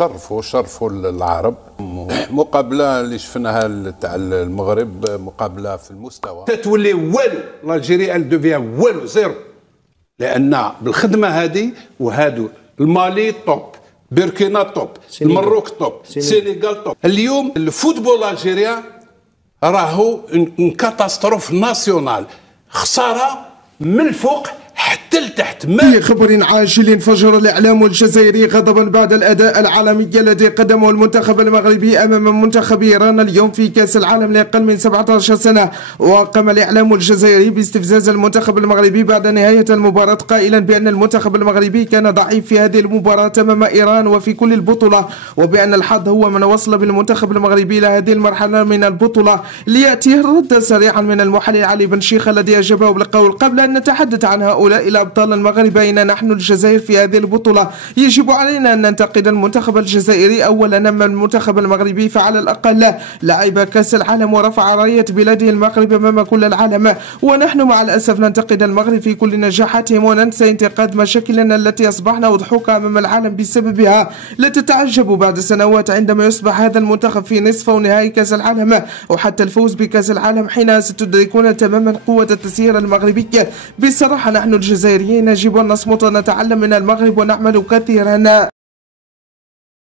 شرفوا العرب. مقابله اللي شفناها تاع المغرب مقابله في المستوى تتولي والو، الجيري ال دوفيان والو زيرو، لان بالخدمه هذه وهادو المالي توب، بوركينا توب، المروك توب، السنغال توب. اليوم الفوتبول الجيريان راهو اون كاتاستروف ناسيونال، خساره من الفوق حتى لتحت. في خبر عاجل انفجر الاعلام الجزائري غضبا بعد الاداء العالمي الذي قدمه المنتخب المغربي امام منتخب ايران اليوم في كاس العالم لاقل من 17 سنه. وقام الاعلام الجزائري باستفزاز المنتخب المغربي بعد نهايه المباراه قائلا بان المنتخب المغربي كان ضعيف في هذه المباراه امام ايران وفي كل البطوله، وبان الحظ هو من وصل بالمنتخب المغربي الى هذه المرحله من البطوله. لياتي الرد سريعا من المحلل علي بن شيخ الذي اجابه بالقول قبل ان نتحدث عن هؤلاء الابطال المغرب أين نحن الجزائر في هذه البطولة يجب علينا أن ننتقد المنتخب الجزائري أولا. أما المنتخب المغربي فعلى الأقل لعب كأس العالم ورفع راية بلاده المغرب أمام كل العالم، ونحن مع الأسف ننتقد المغرب في كل نجاحاتهم وننسى انتقاد مشاكلنا التي أصبحنا أضحوكا أمام العالم بسببها. لا تتعجبوا بعد سنوات عندما يصبح هذا المنتخب في نصف أو نهائي كأس العالم وحتى الفوز بكأس العالم، حينها ستدركون تماما قوة التسيير المغربي. بصراحة نحن الجزائريين يجب أن نصمت ونتعلم من المغرب ونعمل كثيرا.